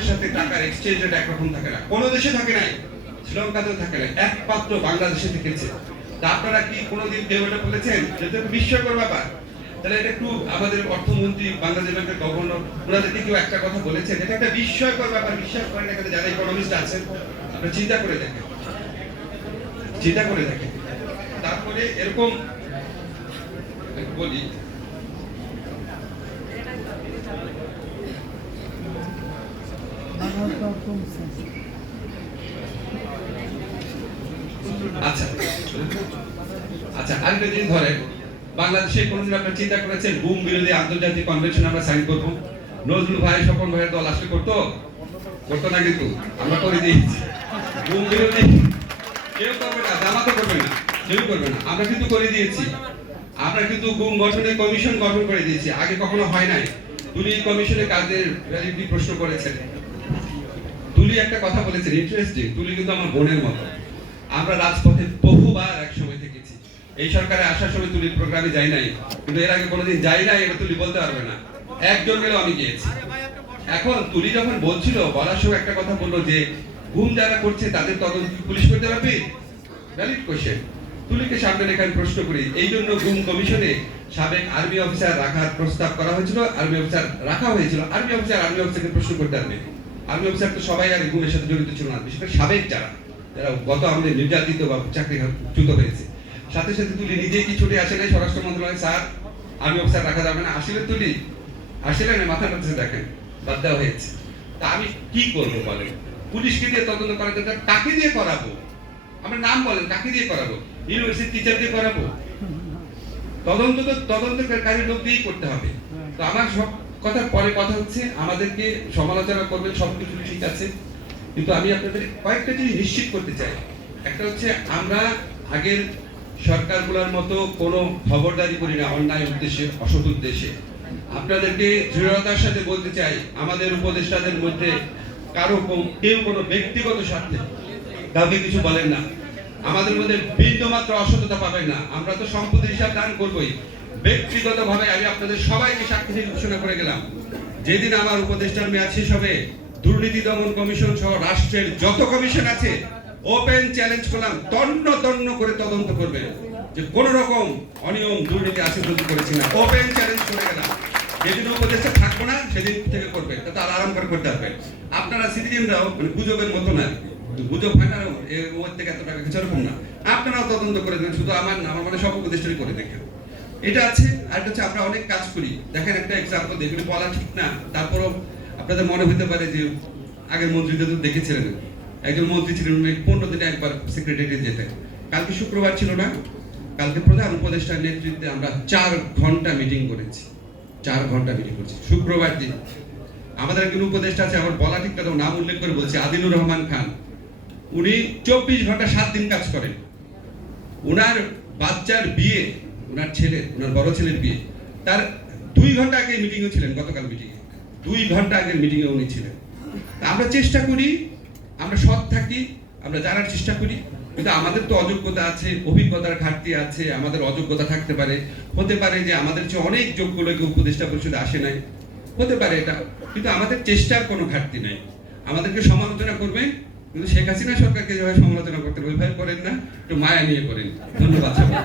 দেশের সাথে টাকার এক্সচেঞ্জ রেট একরকম থাকে না, কোনো দেশে থাকে নাই, শ্রীলঙ্কাতেও থাকে না, একমাত্র বাংলাদেশে থেকেছে। তা আপনারা কি কোনোদিন কেউ এটা বলেছেন? এটা তো বিস্ময়কর ব্যাপার। তাহলে এটা একটু আমাদের অর্থমন্ত্রী, বাংলাদেশ ব্যাংকের গভর্নর, ওনাদেরকে কেউ একটা কথা বলেছেন? এটা একটা বিস্ময়কর ব্যাপার। বিশ্বাস করেন এখানে যারা ইকোনমিস্ট আছেন, আপনারা চিন্তা করে দেখেন, চিন্তা করে দেখেন। তারপরে এরকম বলি, আচ্ছা আচ্ছা আরেকটা জিনিস ধরেন, বাংলাদেশে কোনদিন আপনারা চিন্তা করেছেন গুম বিরোধী আন্তর্জাতিক কনভেনশন আমরা সাইন করব? নজরুল ভাই, স্বপন ভাইয়ের দল আসলে করতো না, কিন্তু আমরা করে দিয়েছি। গুম বিরোধী কেউ করবে না, জামাতও করবে না, কেউ করবে না, আমরা কিন্তু করে দিয়েছি। আমরা কিন্তু গুম গঠনের কমিশন গঠন করে দিয়েছি, আগে কখনো হয় নাই। তুলি কমিশনের কাজের ভ্যালিডিটি প্রশ্ন করেছেন, তুলি একটা কথা বলেছেন ইন্টারেস্টিং, তুলি কিন্তু আমার বোনের মতো। আমরা রাজপথে বহুবার এক সময় থেকেছি, এই সরকারে আসার সময় তুলির প্রোগ্রামে যাই নাই, কিন্তু এর আগে কোনোদিন যাই নাই, এটা তুলি বলতে পারবে না। একজন গেলেও আমি গিয়েছি। এখন তুলি যখন বলছিল, বলার সময় একটা কথা বললো যে গুম যারা করছে তাদের তদন্ত পুলিশ করতে পারবে, ভ্যালিড কোশ্চেন। তুলিকে সামনে রেখে আমি প্রশ্ন করি, এই জন্য গুম কমিশনে সাবেক আর্মি অফিসার রাখার প্রস্তাব করা হয়েছিল, আর্মি অফিসার রাখা হয়েছিল। আর্মি অফিসারকে প্রশ্ন করতে পারবে। আর্মি অফিসার তো সবাই আর গুমের সাথে জড়িত ছিল না, বিশেষ করে সাবেক যারা গত আমাদের নির্যাতিত বা চাকরিচ্যুত হয়েছে। সাথে সাথে তুলি নিজেই কি ছুটে আসে নাই স্বরাষ্ট্র মন্ত্রণালয়, স্যার আর্মি অফিসার রাখা যাবে না? আসলে তুলি আসলে না, মাথা কাছে দেখেন বাদ দেওয়া হয়েছে। তা আমি কি করবো বলেন? পুলিশকে দিয়ে তদন্ত করাতে, কাকে দিয়ে করাবো? আমরা নাম বলেন, কাকে দিয়ে করাবো? ইউনিভার্সিটি টিচার দিয়ে করাবো? তদন্ত তো তদন্তকারী লোক দিয়েই করতে হবে। তো আমার সব কথার পরে কথা হচ্ছে, আমাদেরকে সমালোচনা করবেন, সবকিছু ঠিক আছে, কিন্তু আমি আপনাদের কয়েকটা জিনিস নিশ্চিত করতে চাই। একটা হচ্ছে, আমরা আগের সরকারগুলোর মতো কোনো খবরদারি করি না অন্যায় উদ্দেশ্যে, অসৎ উদ্দেশ্যে। আপনাদেরকে দৃঢ়তার সাথে বলতে চাই, আমাদের উপদেষ্টাদের মধ্যে কেউ কোনো ব্যক্তিগত স্বার্থে কাউকে কিছু বলেন না। আমাদের মধ্যে বিন্দুমাত্র অসততা পাবেন না। আমরা তো সম্পদের হিসাব দান করবই। ব্যক্তিগতভাবে আমি আপনাদের সবাইকে সাক্ষী থেকে ঘোষণা করে গেলাম, যেদিন আমার উপদেষ্টার মেয়াদ শেষ হবে, দুর্নীতি দমন কমিশন সহ রাষ্ট্রের যত কমিশন আছে ওপেন চ্যালেঞ্জ করলাম, তন্ন তন্ন করে তদন্ত করবে যে কোন রকম অনিয়ম দুর্নীতি আছে যদি করেছি না। ওপেন চ্যালেঞ্জ করে গেলাম, যেদিন উপদেষ্টা থাকবো না সেদিন থেকে করবে, তার আরাম করে করতে পারবেন। আপনারা সিটিজেনরাও মানে গুজবের মতো না, গুজব হয় না ওর থেকে এত টাকা কিছু এরকম না, আপনারাও তদন্ত করে দেবেন। শুধু আমার না, আমার মানে সব উপদেষ্টারই করে দেখেন। এটা আছে। আর হচ্ছে আমরা অনেক কাজ করি, দেখেন একটা এক্সাম্পল, এগুলো বলা ঠিক না, তারপরও আপনাদের মনে হতে পারে যে আগের মন্ত্রীদের তো দেখেছিলেন, একজন মন্ত্রী ছিলেন 15 দিনে একবার সেক্রেটারিয়েট যেতেন। কালকে শুক্রবার ছিল না, কালকে প্রধান উপদেষ্টার নেতৃত্বে আমরা 4 ঘন্টা মিটিং করেছি, 4 ঘন্টা মিটিং করছি শুক্রবার দিন। আমাদের একজন উপদেষ্টা আছে, আমার বলা ঠিক কথা, নাম উল্লেখ করে বলছি, আদিলুর রহমান খান। উনি 24 ঘন্টা 7 দিন কাজ করেন। ওনার বাচ্চার বিয়ে, ওনার বড় ছেলের বিয়ে, তার 2 ঘন্টা আগে মিটিংয়ে ছিলেন, গতকাল মিটিংয়ে 2 ঘন্টা আগের মিটিংয়ে উনি ছিলেন। আমরা চেষ্টা করি, আমরা সৎ থাকি, আমরা জানার চেষ্টা করি, কিন্তু আমাদের তো অযোগ্যতা আছে, অভিজ্ঞতার ঘাটতি আছে, আমাদের অযোগ্যতা থাকতে পারে, হতে পারে যে আমাদের চেয়ে অনেক যোগ্য লোক উপদেষ্টা পরিষদে আসে নাই, হতে পারে এটা, কিন্তু আমাদের চেষ্টার কোনো ঘাটতি নাই। আমাদেরকে সমালোচনা করবেন, কিন্তু শেখ হাসিনা সরকারকে যেভাবে সমালোচনা করতে ওইভাবে করেন না, একটু মায়া নিয়ে করেন। ধন্যবাদ সবাই।